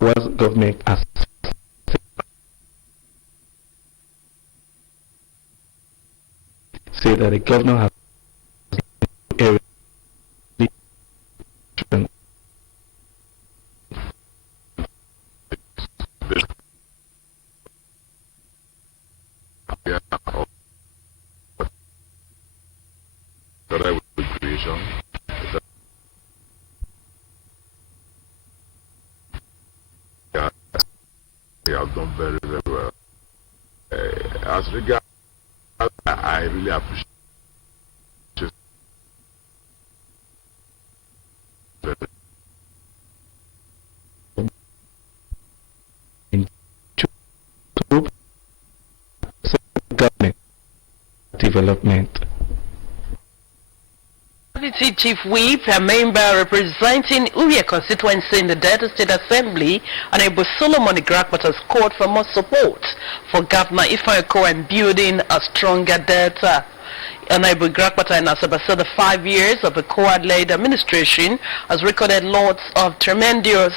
what government has said that the governor has They have done very, very well. As regards, I really appreciate government development. Deputy Chief Whip, a member representing Uria constituency in the Delta State Assembly, Honorable Solomon Igrakpat has called for more support for Governor Ifeanyi in building a stronger Delta. Honorable Igrakpat and Asaba said the 5 years of the Coad-led administration has recorded lots of tremendous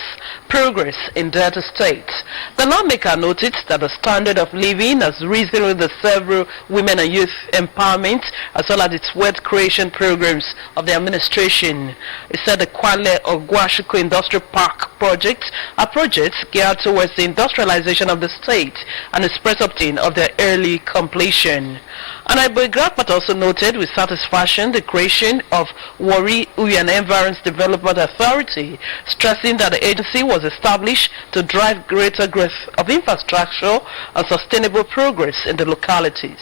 progress in Delta State. The lawmaker noted that the standard of living has risen with the several women and youth empowerment as well as its wealth creation programs of the administration. He said the Kwale Ogwashuku Industrial Park project are projects geared towards the industrialization of the state and its precepting of their early completion. And Honorable Igrakpat also noted with satisfaction the creation of Warri Uyan Environs Development Authority, stressing that the agency was established to drive greater growth of infrastructure and sustainable progress in the localities.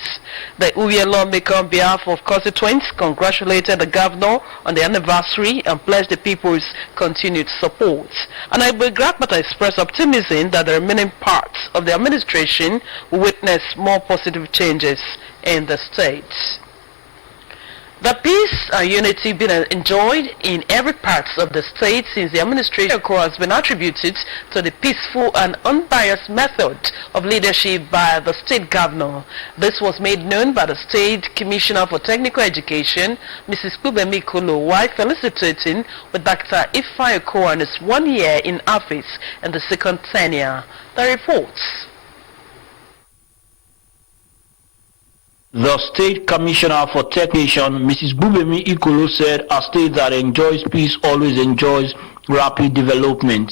The Uyan lawmaker on behalf of constituents congratulated the governor on the anniversary and pledged the people's continued support. And Honorable Igrakpat expressed optimism that the remaining parts of the administration will witness more positive changes in the state. The peace and unity being enjoyed in every part of the state since the administration has been attributed to the peaceful and unbiased method of leadership by the state governor. This was made known by the State Commissioner for Technical Education, Mrs. Kubemi Kolo, while felicitating with Dr. Ifeanyi on his 1 year in office and the second tenure. The reports. The State Commissioner for Technician, Mrs. Bubemi Ikolo, said a state that enjoys peace always enjoys rapid development.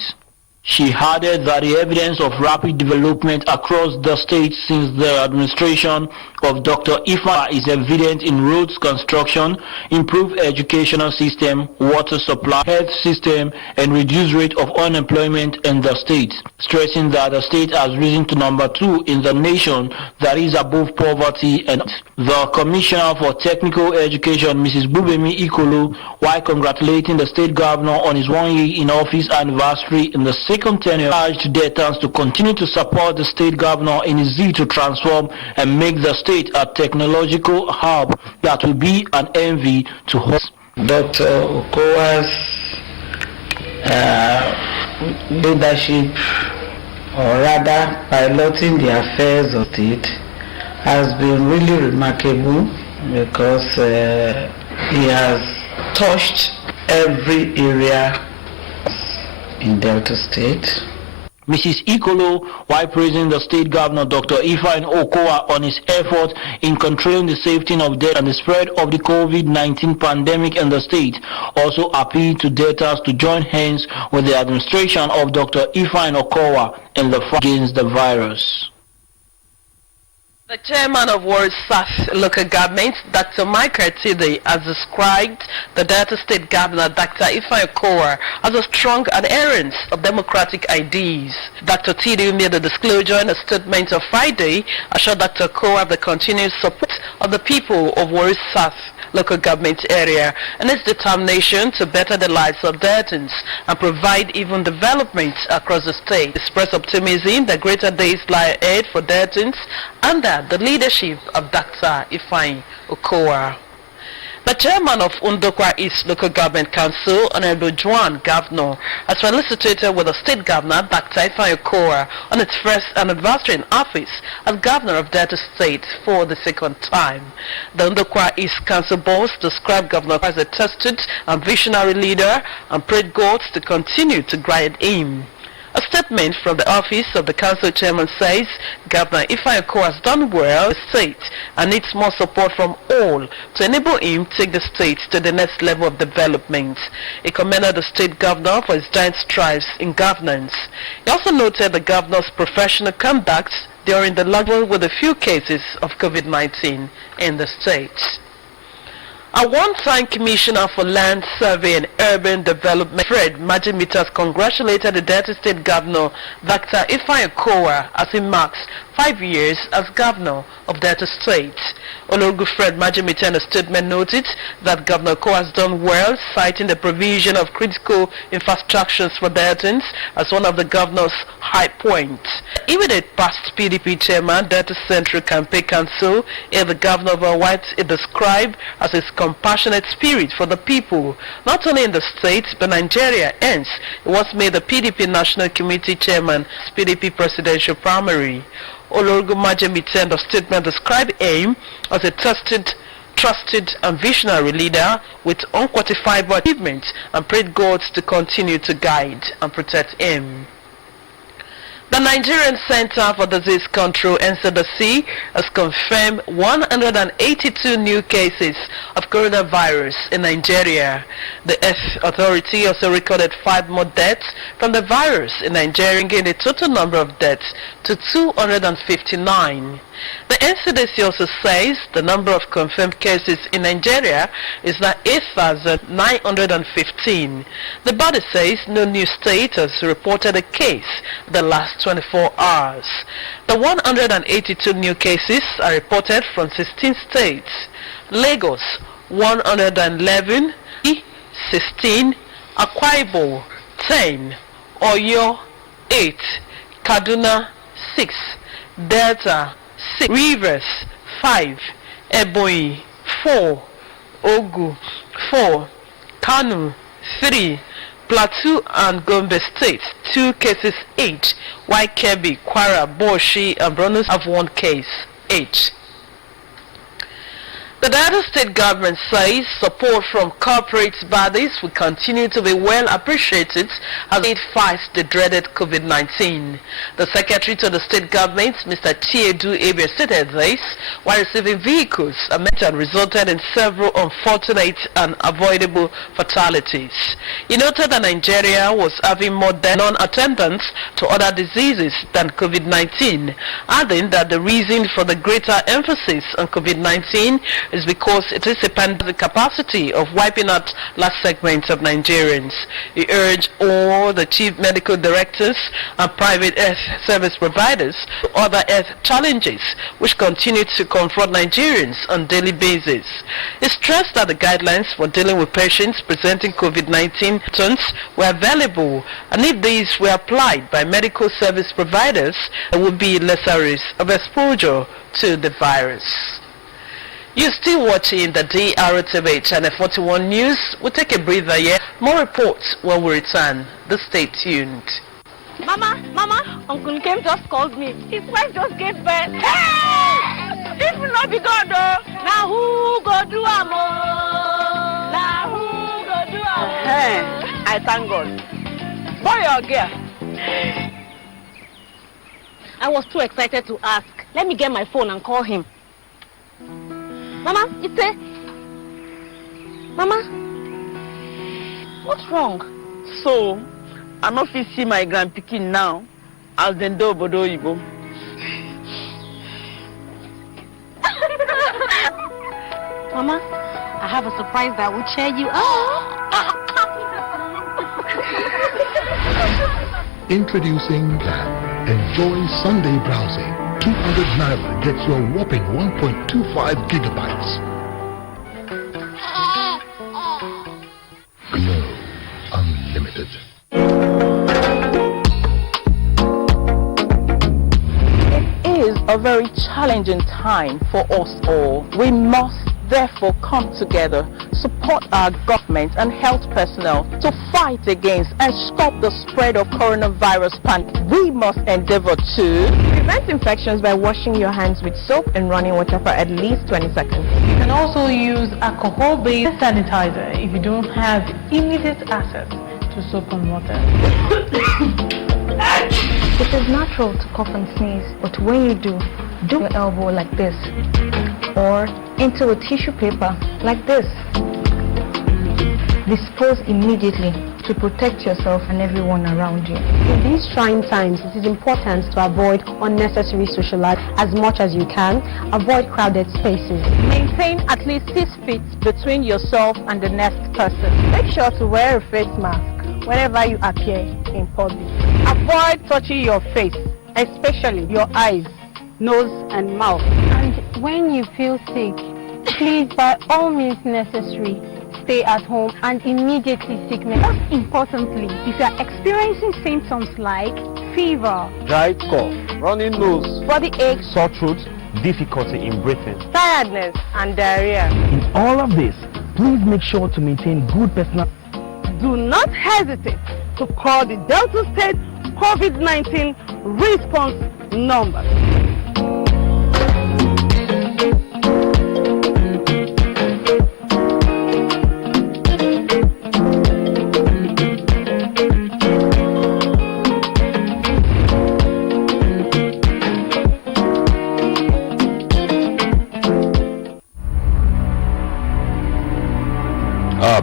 She added that the evidence of rapid development across the state since the administration of Dr. Ifeanyi is evident in roads construction, improved educational system, water supply, health system, and reduced rate of unemployment in the state, stressing that the state has risen to number 2 in the nation that is above poverty. And the Commissioner for Technical Education, Mrs. Bubemi Ikolo, while congratulating the state governor on his 1 year in office anniversary in the second tenure, urged Deltans to continue to support the state governor in his zeal to transform and make the state a technological hub that will be an envy to us. Dr. Okowa's leadership, or rather piloting the affairs of state, has been really remarkable because he has touched every area in Delta State. Mrs. Ikolo, while praising the state governor Dr. Ifeanyi Okowa on his effort in controlling the safety of death and the spread of the COVID-19 pandemic in the state, also appealed to Deltas to join hands with the administration of Dr. Ifeanyi Okowa in the fight against the virus. The chairman of Warri South local government, Dr. Michael Tide, has described the Delta State Governor, Dr. Ifeanyi Okowa, as a strong adherent of democratic ideas. Dr. Tide made the disclosure in a statement of Friday, assured Dr. Okowa of the continued support of the people of Warri South local government area and its determination to better the lives of Deltans and provide even development across the state. Express optimism that greater days lie ahead for Deltans under the leadership of Dr. Ifeanyi Okowa. The chairman of Ndokwa East Local Government Council, Honorable Juan Governor, has felicitated with the state governor, Dr. Ifeanyi Okowa, on its first anniversary in office as governor of Delta State for the second time. The Ndokwa East Council boss described Governor as a tested and visionary leader and prayed God to continue to guide him. A statement from the office of the council chairman says Governor Ifeanyi has done well in the state and needs more support from all to enable him to take the state to the next level of development. He commended the state governor for his giant strides in governance. He also noted the governor's professional conduct during the lockdown with a few cases of COVID-19 in the state. A one-time commissioner for land survey and urban development, Fred Majimita, congratulated the Delta State Governor, Dr. Ifeanyi as he marks 5 years as governor of Delta State. Ologu Fred Majimita in a statement noted that Governor Kowa has done well, citing the provision of critical infrastructures for Deltans as one of the governor's high points. Even a past PDP chairman, Delta Central Campaign Council, and the governor of White is described as his compassionate spirit for the people, not only in the state but Nigeria. Hence, he was made the PDP National Committee chairman, PDP presidential primary. Ologu Majimita in the statement described him as a trusted and visionary leader with unquantifiable achievements and prayed God to continue to guide and protect him. The Nigerian Center for Disease Control, NCDC, has confirmed 182 new cases of coronavirus in Nigeria. The Health Authority also recorded 5 more deaths from the virus in Nigeria, bringing the total number of deaths to 259. The NCDC also says the number of confirmed cases in Nigeria is now 8,915. The body says no new state has reported a case in the last 24 hours. The 182 new cases are reported from 16 states: Lagos 111, 16, Akwa Ibom 10, Oyo 8, Kaduna 6, Delta 6, Rivers 5, Ebonyi 4, Ogun 4, Kano 3, Plateau and Gombe State 2 cases each, while Kebbi, Kwara, Boshi and Borno have 1 case each. The Delta State government says support from corporate bodies will continue to be well appreciated as it fights the dreaded COVID-19. The secretary to the state government, Mr. Chiedu Ebe, stated this while receiving vehicles and resulted in several unfortunate and avoidable fatalities. He noted that Nigeria was having more non-attendants to other diseases than COVID-19, adding that the reason for the greater emphasis on COVID-19 is because it is a pandemic capacity of wiping out large segments of Nigerians. He urged all the chief medical directors and private health service providers to other health challenges which continue to confront Nigerians on a daily basis. He stressed that the guidelines for dealing with patients presenting COVID-19 symptoms were available, and if these were applied by medical service providers, there would be lesser risk of exposure to the virus. You're still watching the Drtv Channel 41 News. We'll take a breather here. More reports when we return. Stay tuned. Mama, Uncle Kim just called me. His wife just gave birth. Hey! This will not be God, though. Now who go do amo? Now who go do amo? Hey, I thank God. Boy or girl? I was too excited to ask. Let me get my phone and call him. Mama, it's a... Mama, what's wrong? So, I no fit see my grandpikin now as dem do obodo oyibo. Mama, I have a surprise that will cheer you up. Introducing Plan. Enjoy Sunday browsing. 200 Naira gets you a whopping 1.25 gigabytes. Glow Unlimited. It is a very challenging time for us all. We must therefore come together, support our government and health personnel to fight against and stop the spread of coronavirus pandemic. We must endeavor to prevent infections by washing your hands with soap and running water for at least 20 seconds. You can also use alcohol-based sanitizer if you don't have immediate access to soap and water. It is natural to cough and sneeze, but when you do your elbow like this, or into a tissue paper like this. Dispose immediately to protect yourself and everyone around you. In these trying times, it is important to avoid unnecessary social life as much as you can. Avoid crowded spaces. Maintain at least 6 feet between yourself and the next person. Make sure to wear a face mask whenever you appear in public. Avoid touching your face, especially your eyes, nose and mouth. And when you feel sick, please by all means necessary, stay at home and immediately seek medical. Most importantly, if you are experiencing symptoms like fever, dry cough, running nose, body ache, sore throat, difficulty in breathing, tiredness and diarrhea. In all of this, please make sure to maintain good personal. Do not hesitate to call the Delta State COVID-19 response number.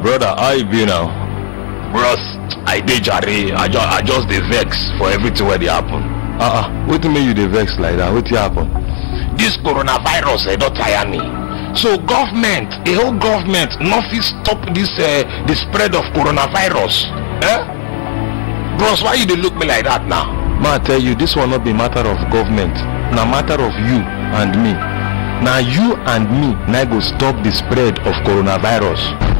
Brother, how you be now? Bros, I did Jare. I just dey vex for everything where they happen. What do you mean you dey vex like that? What happen? This coronavirus don't tire me. So government, a whole government, nothing stop this the spread of coronavirus. Bros, why you dey look me like that now? Man, I tell you, this will not be matter of government. Na matter of you and me. Now you and me now go stop the spread of coronavirus.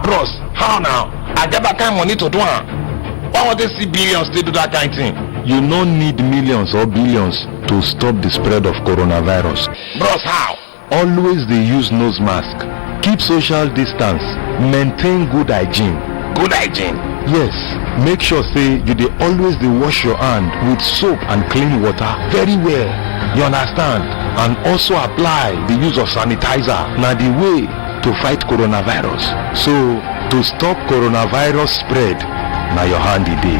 Bros, how now? I get that kind of money to do it. Why would they see billions to do that kind of thing? You don't need millions or billions to stop the spread of coronavirus. Bros, how? Always they use nose mask. Keep social distance. Maintain good hygiene. Good hygiene? Yes. Make sure say you dey always dey wash your hand with soap and clean water very well. You understand? And also apply the use of sanitizer. Now the way to fight coronavirus. So to stop coronavirus spread, now your handy day.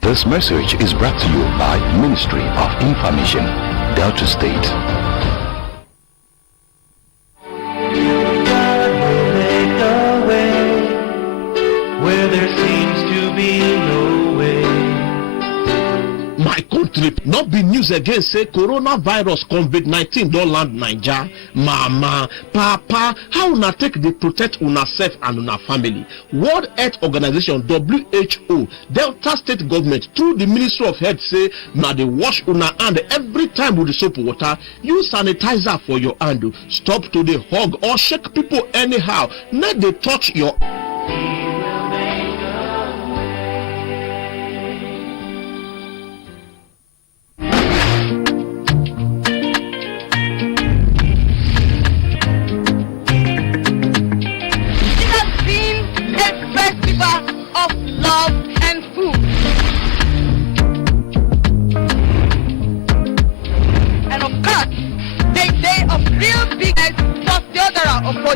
This message is brought to you by Ministry of Information, Delta State. Where there seems to be no way. My country, not be news again say coronavirus COVID-19 don't land Naija. Mama, papa, how una take dey protect una self and una family? World Health Organization WHO, Delta State government through the Ministry of Health say na dey wash una hand every time with the soap water. Use sanitizer for your hand. Stop to dey hug or shake people anyhow. Not dey touch your.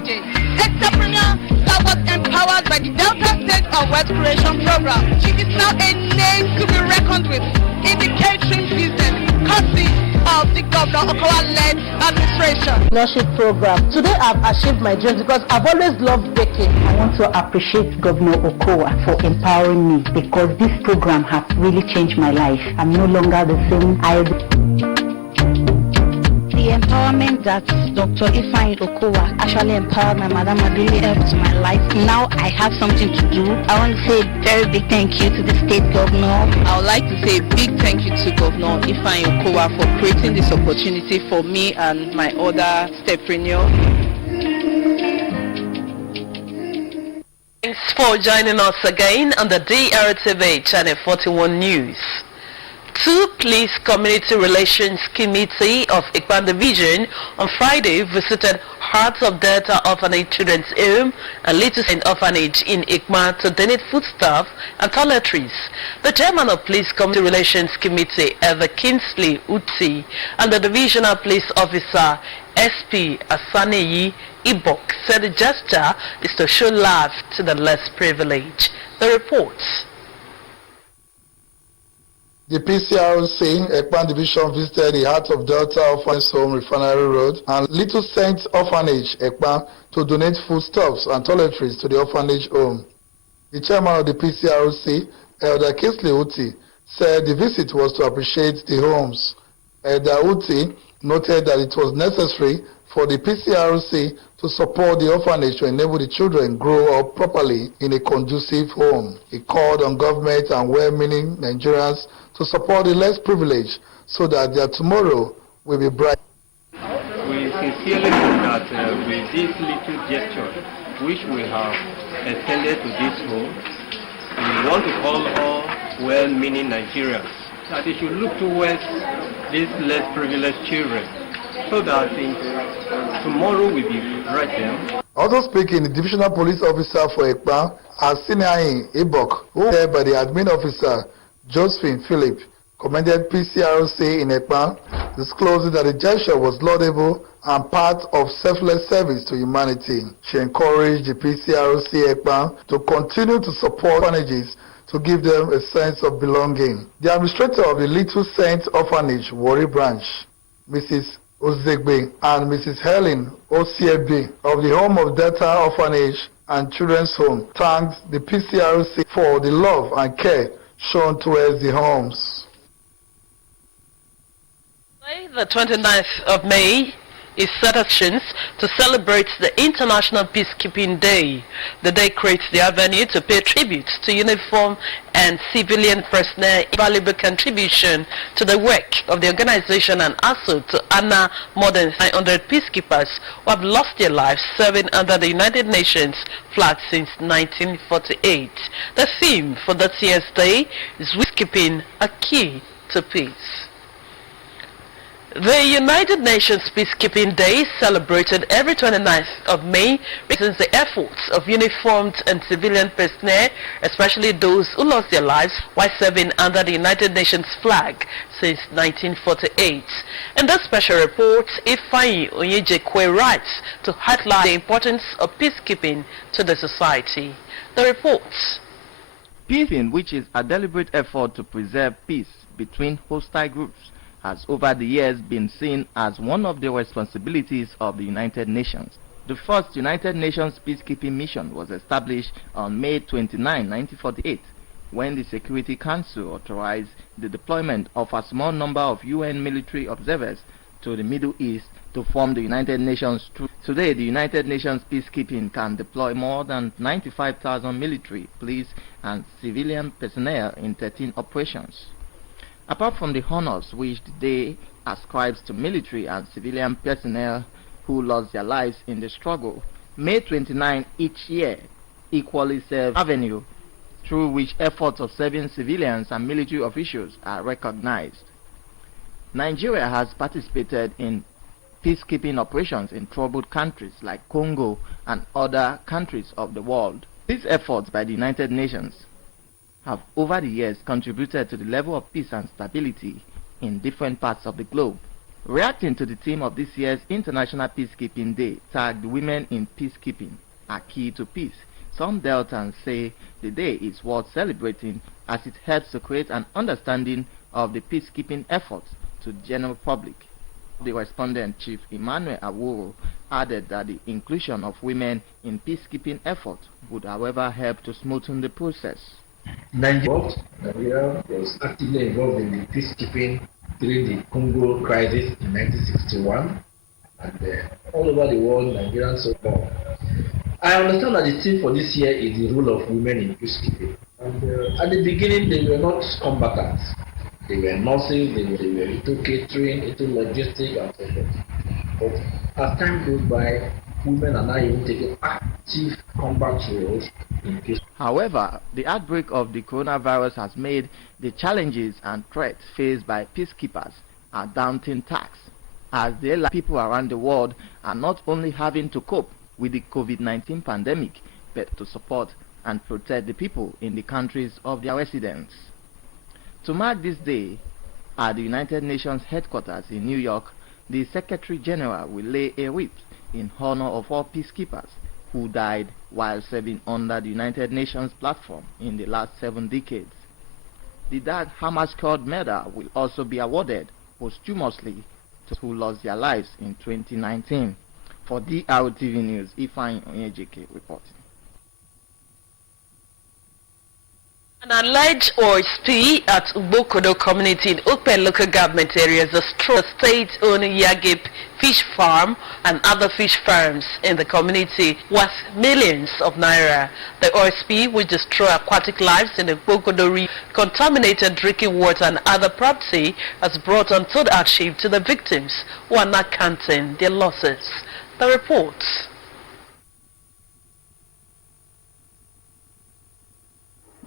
Entrepreneur that was empowered by the Delta State of Wealth Creation Program. She is now a name to be reckoned with in the catering business, courtesy of the Governor Okowa-led administration. Entrepreneurship program. Today I've achieved my dreams because I've always loved baking. I want to appreciate Governor Okowa for empowering me because this program has really changed my life. I'm no longer the same. The empowerment that Dr. Ifeanyi Okowa actually empowered my madam has really helped my life. Now I have something to do. I want to say a very big thank you to the state governor. I would like to say a big thank you to Governor Ifeanyi Okowa for creating this opportunity for me and my other stepreneurs. Thanks for joining us again on the DRTV Channel 41 News. Two Police Community Relations Committee of Ikpan Division on Friday visited Hearts of Delta Orphanage Children's Home and Little Saint Orphanage in Ikpan to donate foodstuff and toiletries. The chairman of Police Community Relations Committee, Eva Kingsley Uti, and the Divisional Police Officer, SP Asaneyi, Ibok said the gesture is to show love to the less privileged. The reports. The PCRC Ekpan Division visited the Heart of Delta Orphanage Home Refinery Road and Little Saint Orphanage Ekpan to donate foodstuffs and toiletries to the orphanage home. The chairman of the PCRC, Elder Kingsley Uti, said the visit was to appreciate the homes. Elder Uti noted that it was necessary for the PCRC to support the orphanage to enable the children grow up properly in a conducive home. He called on government and well-meaning Nigerians to support the less privileged so that their tomorrow will be bright. We sincerely hope that with this little gesture which we have extended to this home, we want to call all well-meaning Nigerians that they should look towards these less privileged children so that tomorrow will be bright then. Also speaking, the divisional police officer for Ekpan, Asiniayin Ibok, who was there by the admin officer, Josephine Philip, commended PCRC in Ekpan, disclosing that the gesture was laudable and part of selfless service to humanity. She encouraged the PCRC Ekpan to continue to support orphanages to give them a sense of belonging. The administrator of the Little Saint Orphanage, Warri branch, Mrs. Ozegbe, and Mrs. Helen Osiebe of the Home of Delta Orphanage and Children's Home thanked the PCRC for the love and care shown towards the homes. The 29th of May is set actions to celebrate the International Peacekeeping Day. The day creates the avenue to pay tribute to uniform and civilian personnel valuable contribution to the work of the organization and also to honor more than 900 peacekeepers who have lost their lives serving under the United Nations flag since 1948. The theme for this year's day is Peacekeeping, a key to peace. The United Nations Peacekeeping Day, celebrated every 29th of May, represents the efforts of uniformed and civilian personnel, especially those who lost their lives while serving under the United Nations flag since 1948. In this special report, Ifeanyi Onyejekwe writes to highlight the importance of peacekeeping to the society. The reports. Peacekeeping, which is a deliberate effort to preserve peace between hostile groups, has over the years been seen as one of the responsibilities of the United Nations. The first United Nations peacekeeping mission was established on May 29, 1948, when the Security Council authorized the deployment of a small number of UN military observers to the Middle East to form the United Nations troops. Today, the United Nations peacekeeping can deploy more than 95,000 military, police, and civilian personnel in 13 operations. Apart from the honors which the day ascribes to military and civilian personnel who lost their lives in the struggle, May 29 each year equally serves as an avenue through which efforts of serving civilians and military officials are recognized. Nigeria has participated in peacekeeping operations in troubled countries like Congo and other countries of the world. These efforts by the United Nations have over the years contributed to the level of peace and stability in different parts of the globe. Reacting to the theme of this year's International Peacekeeping Day, tagged Women in Peacekeeping, a key to peace, some Deltans say the day is worth celebrating as it helps to create an understanding of the peacekeeping efforts to the general public. The respondent, Chief Emmanuel Aworo, added that the inclusion of women in peacekeeping efforts would however help to smoothen the process. Nigeria was actively involved in the peacekeeping during the Congo crisis in 1961, and all over the world, Nigerians so far. I understand that the theme for this year is the role of women in peacekeeping. And at the beginning, they were not combatants. They were nurses, they were into catering, into logistics, and so forth. But as time goes by, women are now even taking active combat roles in peace. However, the outbreak of the coronavirus has made the challenges and threats faced by peacekeepers a daunting task, as the people around the world are not only having to cope with the COVID-19 pandemic, but to support and protect the people in the countries of their residence. To mark this day, at the United Nations headquarters in New York, the Secretary General will lay a wreath in honor of all peacekeepers who died while serving under the United Nations platform in the last 7 decades. The Dag Hammarskjöld Medal will also be awarded posthumously to those who lost their lives in 2019. For Drtv News, Ifeanyi Onyejike reporting. An alleged OSP at Ubokodo community in Ukpe local government areas destroyed a state-owned Yagip fish farm and other fish farms in the community worth millions of naira. The OSP, which destroyed aquatic lives in the Ubokodo region, contaminated drinking water and other property, has brought untold hardship to the victims who are not counting their losses. The reports.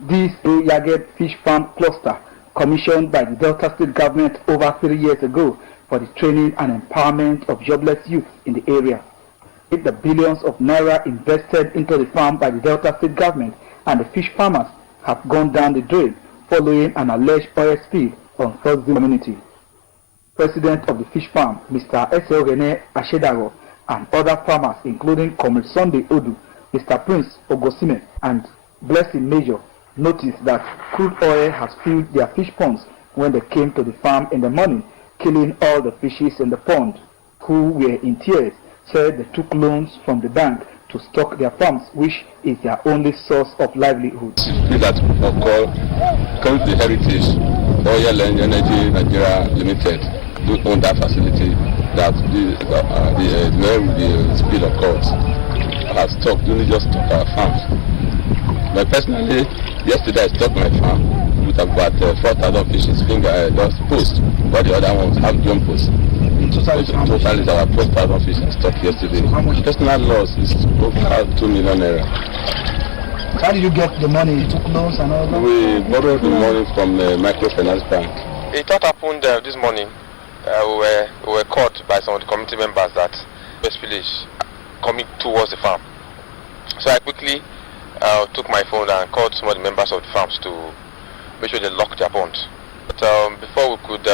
This Yagep fish farm cluster, commissioned by the Delta State government over 3 years ago for the training and empowerment of jobless youth in the area. With the billions of naira invested into the farm by the Delta State government and the fish farmers have gone down the drain following an alleged oil spill on Thursday community. President of the fish farm, Mr. S.O.Rene Ashedaro, and other farmers including Comrade Sunday Odu, Mr. Prince Ogosime, and Blessing Major, noticed that crude oil has filled their fish ponds when they came to the farm in the morning, killing all the fishes in the pond, who were in tears, said they took loans from the bank to stock their farms, which is their only source of livelihood. That occur comes the Heritage Oil and Energy Nigeria Limited, who own that facility that where the spill occurs has stocked, only just stock our farms. But personally, yesterday I stocked my farm with about 4,000 fishes, just post, but the other ones have jump posts. Total is about 12,000 fishes stocked yesterday. Personal loss is over 2 million naira. How did you get the money? You took loans and all that? We borrowed the money from the microfinance bank. It all happened this morning. We were caught by some of the community members that this village coming towards the farm. So I quickly took my phone and called some of the members of the farms to make sure they locked their ponds. But before we could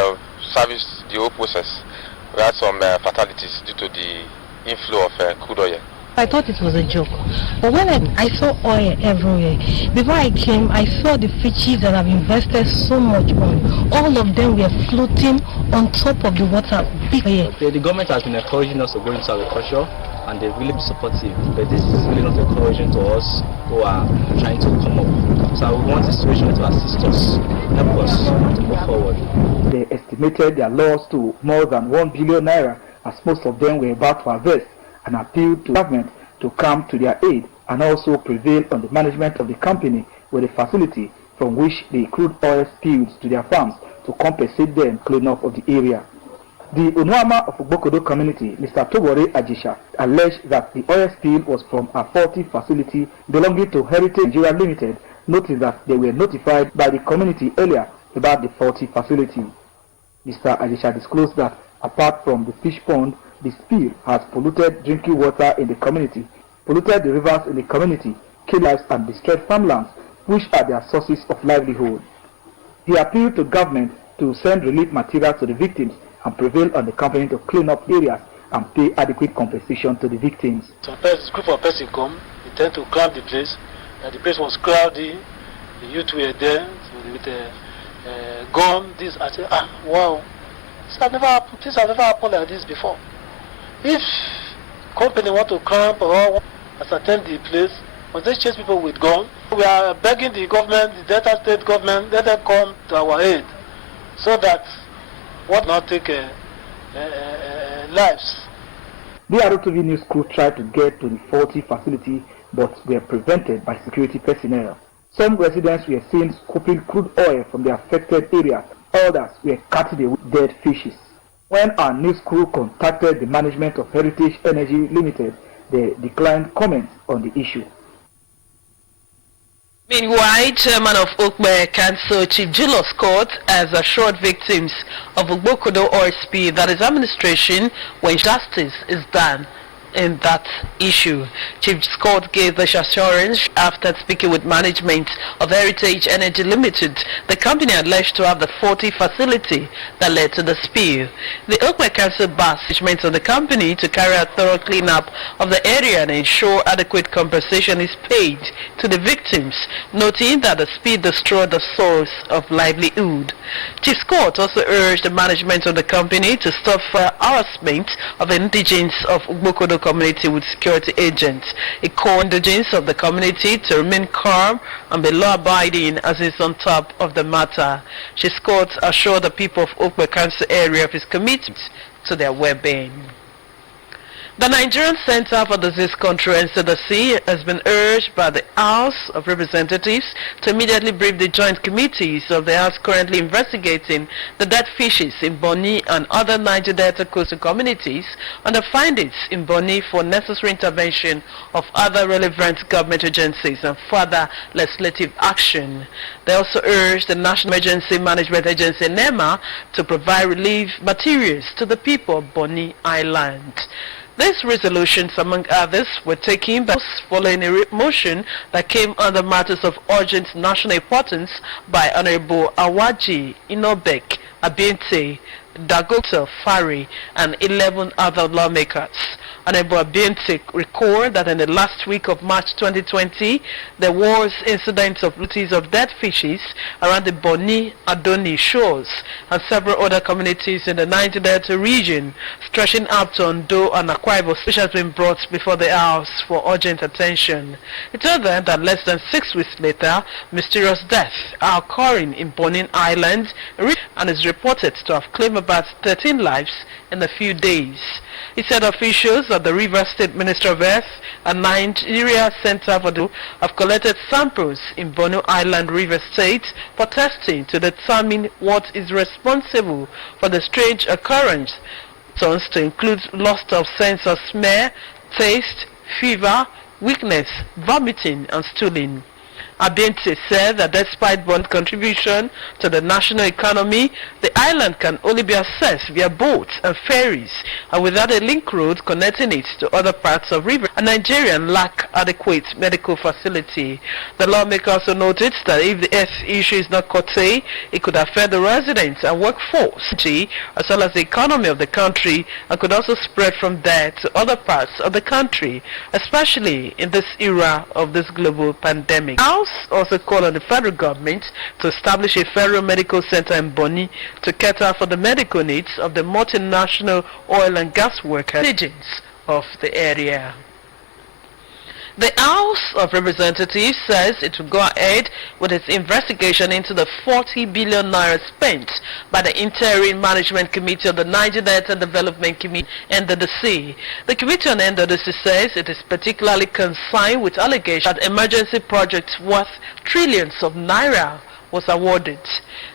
service the whole process, we had some fatalities due to the inflow of crude oil. I thought it was a joke, but when I saw oil everywhere, before I came, I saw the fishes that I've invested so much on. All of them were floating on top of the water. The government has been encouraging us to go into agriculture, and they've really been supportive, but this is really not encouraging to us who are trying to come up. So we want the situation to assist us, help us to move forward. They estimated their loss to more than 1 billion naira, as most of them were about to harvest, and appealed to government to come to their aid and also prevail on the management of the company with a facility from which the crude oil spills to their farms to compensate them clean up of the area. The Onuama of Ubokodo community, Mr. Tobore Ajisha, alleged that the oil spill was from a faulty facility belonging to Heritage Nigeria Limited, noting that they were notified by the community earlier about the faulty facility. Mr. Ajisha disclosed that apart from the fish pond, the spill has polluted drinking water in the community, polluted the rivers in the community, killed lives and destroyed farmlands, which are their sources of livelihood. He appealed to government to send relief material to the victims and prevail on the company to clean up areas and pay adequate compensation to the victims. Some group of persons come, intend to climb the place. The place was cloudy, the youth were there with a gun. I said, wow, this has never happened like this before. If company want to camp or ascertain the place, must they chase people with guns? We are begging the government, the Delta State government, let them come to our aid so that what not take lives. The Drtv News crew tried to get to the faulty facility but were prevented by security personnel. Some residents were seen scooping crude oil from the affected area. Others were cutting away dead fishes. When our news crew contacted the management of Heritage Energy Limited, they declined comments on the issue. Meanwhile, Chairman of Ukpe Council, Chief Julius Court, has assured victims of Ubokodo oil spill that his administration, when justice is done, in that issue. Chief Scott gave this assurance after speaking with management of Heritage Energy Limited, the company alleged to have the faulty facility that led to the spill. The Okwe Council based management of the company to carry out thorough cleanup of the area and ensure adequate compensation is paid to the victims, noting that the spill destroyed the source of livelihood. Chief Scott also urged the management of the company to stop harassment of indigents of Ugbokodo community with security agents. He called indigents of the community to remain calm and be law-abiding as is on top of the matter. Chief Scott assured the people of Okwe Council area of his commitment to their well-being. The Nigerian Center for Disease Control (NCDC) has been urged by the House of Representatives to immediately brief the joint committees of the House currently investigating the dead fishes in Bonny and other Niger Delta coastal communities on the findings in Bonny for necessary intervention of other relevant government agencies and further legislative action. They also urged the National Emergency Management Agency (NEMA) to provide relief materials to the people of Bonny Island. These resolutions, among others, were taken by following a motion that came under matters of urgent national importance by Honorable Awaji Inobek, Abiente, Dagota Fari, and 11 other lawmakers. Honorable Abiente recalled that in the last week of March 2020, there was incidents of looting of dead fishes around the Bonny Adoni shores and several other communities in the Niger Delta region, stretching up to Ondo and Akwa Ibom, which has been brought before the House for urgent attention. It told them that less than 6 weeks later, mysterious deaths are occurring in Bonny Island and is reported to have claimed about 13 lives in a few days. He said officials of the Rivers State Ministry of Health and Nigeria Center for the have collected samples in Borno Island, Rivers State for testing to determine what is responsible for the strange occurrence, to include loss of sense of smell, taste, fever, weakness, vomiting, and stooling. Abiente said that despite bond contribution to the national economy, the island can only be accessed via boats and ferries, and without a link road connecting it to other parts of river, and Nigerians lack adequate medical facility. The lawmaker also noted that if the health issue is not curtailed, it could affect the residents and workforce, as well as the economy of the country, and could also spread from there to other parts of the country, especially in this era of this global pandemic. Also called on the federal government to establish a federal medical center in Bonny to cater for the medical needs of the multinational oil and gas workers of the area. The House of Representatives says it will go ahead with its investigation into the 40 billion naira spent by the Interim Management Committee of the Niger Delta Development Committee, NDDC. The Committee on NDDC says it is particularly concerned with allegations that emergency projects worth trillions of naira was awarded.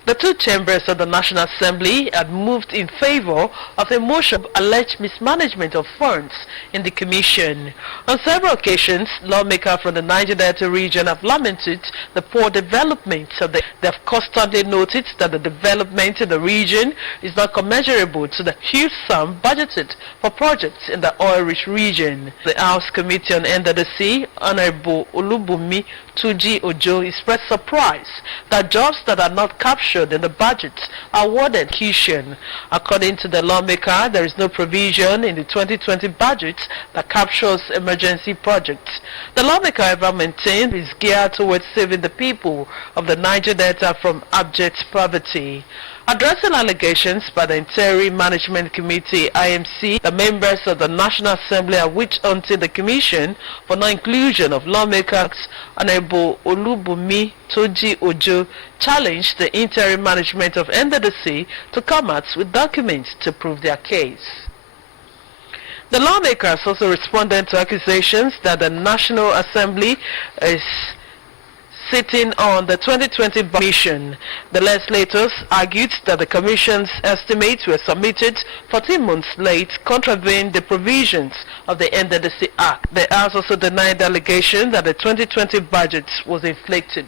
The two chambers of the National Assembly had moved in favor of a motion of alleged mismanagement of funds in the Commission. On several occasions, lawmakers from the Niger Delta region have lamented the poor development of the. They have constantly noted that the development in the region is not commensurable to the huge sum budgeted for projects in the oil-rich region. The House Committee on NDDC, Honorable Olubumi Tuji Ojo, expressed surprise that jobs that are not captured in the budget are awarded execution. According to the lawmaker, there is no provision in the 2020 budget that captures emergency projects. The lawmaker, however, maintained is geared towards saving the people of the Niger Delta from abject poverty. Addressing allegations by the Interim Management Committee (IMC), the members of the National Assembly have witched until the Commission for non-inclusion of lawmakers, Honorable Olubumi Toji Ojo, challenged the interim management of NDDC to come out with documents to prove their case. The lawmakers also responded to accusations that the National Assembly is sitting on the 2020 Commission. The legislators argued that the Commission's estimates were submitted 14 months late, contravening the provisions of the NDDC Act. The House also denied the allegation that the 2020 budget was inflated.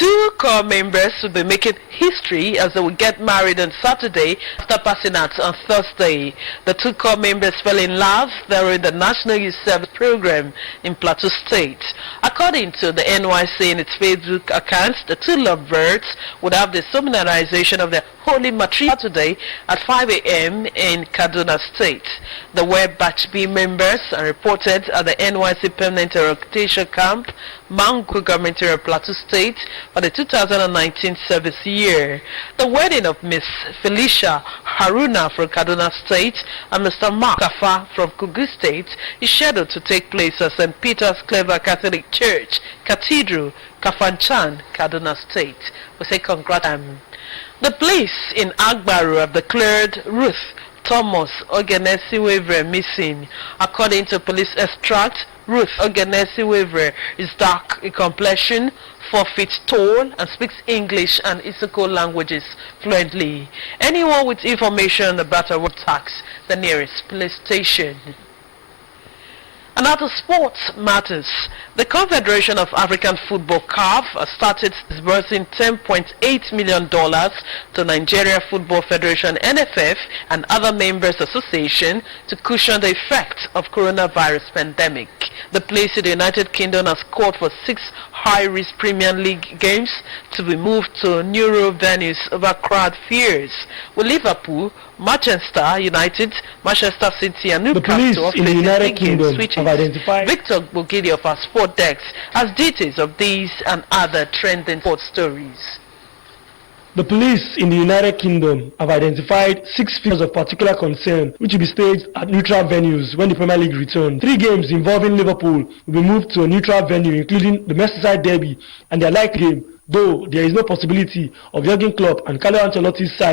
Two core members will be making history as they will get married on Saturday after passing out on Thursday. The two core members fell in love during the National Youth Service Program in Plateau State. According to the NYC in its Facebook account, the two lovebirds would have the solemnization of their holy matrimony today at 5 a.m. in Kaduna State. The web batch B members are reported at the NYC Permanent Orientation Camp, Mangu Government Area, Plateau State, for the 2019 service year. The wedding of Miss Felicia Haruna from Kaduna State and Mr. Mark Kafa from Kogi State is scheduled to take place at St. Peter's Clever Catholic Church, Cathedral, Kafanchan, Kaduna State. We say congratulations. The police in Agbaru have declared Ruth Thomas Ogenesiwevre missing. According to police extract, Ruth Ogenesiwevre is dark in complexion, 4 feet tall, and speaks English and Isoko languages fluently. Anyone with information about her will tax the nearest police station. And other sports matters. The Confederation of African Football (CAF) has started disbursing $10.8 million to Nigeria Football Federation (NFF) and other members association to cushion the effects of coronavirus pandemic. The place in the United Kingdom has called for 6 high-risk Premier League games to be moved to neuro venues over crowd fears, with Liverpool, Manchester United, Manchester City and Newcastle in the United Kingdom have identified. Victor Bogidi of our Sport Desk has details of these and other trending sports stories. The police in the United Kingdom have identified 6 features of particular concern which will be staged at neutral venues when the Premier League returns. 3 games involving Liverpool will be moved to a neutral venue, including the Merseyside Derby and their like game, though there is no possibility of Jurgen Klopp and Carlo Ancelotti's side